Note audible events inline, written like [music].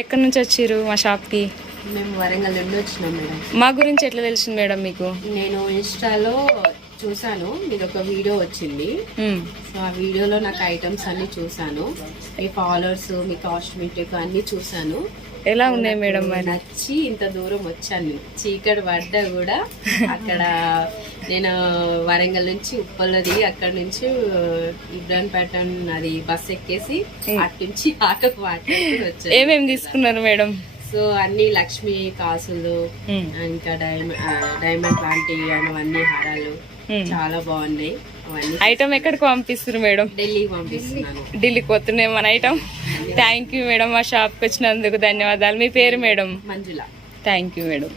ఎక్కడి నుంచి వచ్చారు మా షాప్కి? మేము వరంగల్ నుండి వచ్చినాం మేడం. మా గురించి ఎట్లా తెలిసింది మేడం మీకు? నేను ఇన్స్టాలో చూసాను మీది ఒక వీడియో వచ్చింది. సో ఆ వీడియోలో నాకు ఐటమ్స్ అన్ని చూసాను మీ ఫాలోవర్స్ మీ కాస్మెటిక్ అన్ని చూసాను ఎలా ఉన్నాయి మేడం మరి? నచ్చి ఇంత దూరం వచ్చాను. చీకటి పడ్డా కూడా అక్కడ [laughs] నేను వరంగల్ నుంచి ఉప్పలది అక్కడ నుంచి ఇబ్రాన్ ప్యాటర్న్ అది బస్ ఎక్కేసి అటు నుంచి ఆటోకు వచ్చాను. ఏమేమి తీసుకున్నారు మేడం? సో అన్ని లక్ష్మి కాసులు. ఇంకా డైమండ్ డైమండ్ లాంటి అవన్నీ హారాలు. చాలా బాగున్నాయి ఐటమ్ ఎక్కడికి పంపిస్తారు మేడం? ఢిల్లీకి పంపిస్తున్నాను. ఢిల్లీకి పోతున్నాయి మన ఐటమ్. థ్యాంక్ యూ మేడం మా షాప్కి వచ్చినందుకు ధన్యవాదాలు. మీ పేరు madam Manjula. Thank you madam